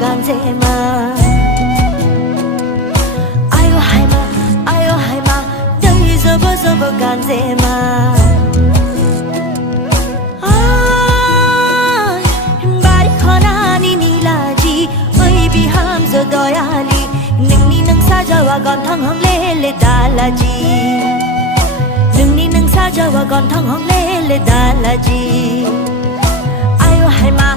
ganzema ayo haima dai zobo ganzema bari khonani nilaji oi biham zo doyali ningni nang sajawa gon thang hong le dalaji ningni nang sajawa gon thang hong le dalaji ayo haima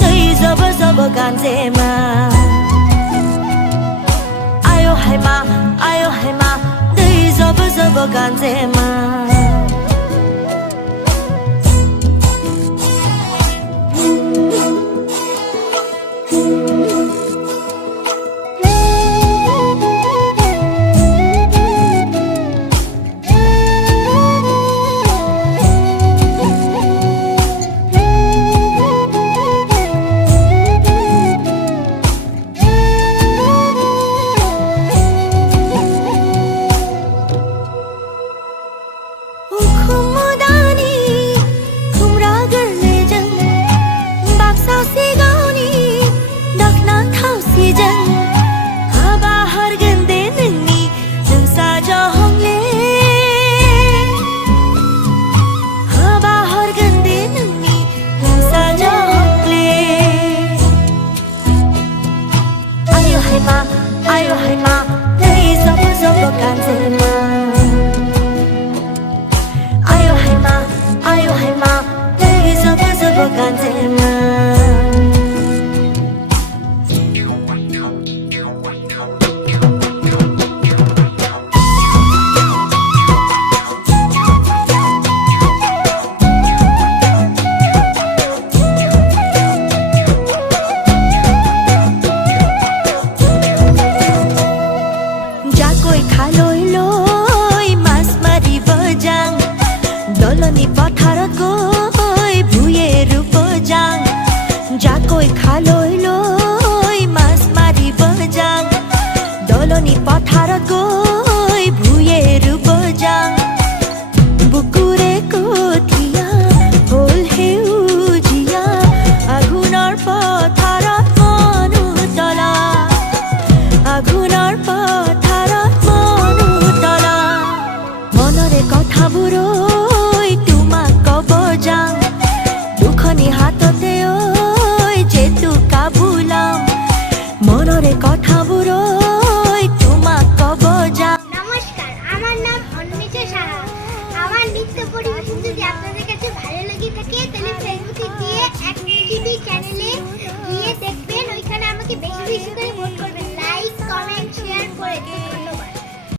dai zobo ganzema ayo haima dai zobo ganzema ayo haima dai zobo ganzema ayo haima dai zobo ganzema doloni patharat goi bhuyer bojang jakoi khaloi loi mas mari bojang doloni patharat goi bhuyer bojang bukure kothia hol heujia agunor patharat monu tala agunor patharat monu tala monore kotha buro মনরে কথা বুড়োই তোমাক কব যা। নমস্কার, আমার নাম অন্বিতা সাহা। আমার নৃত্য পরিবেশন যদি আপনাদের কাছে ভালো লেগে থাকে তাহলে ফেসবুকে গিয়ে এক টিভি চ্যানেলে গিয়ে দেখবেন, ওইখানে আমাকে বেশি বেশি করে ভোট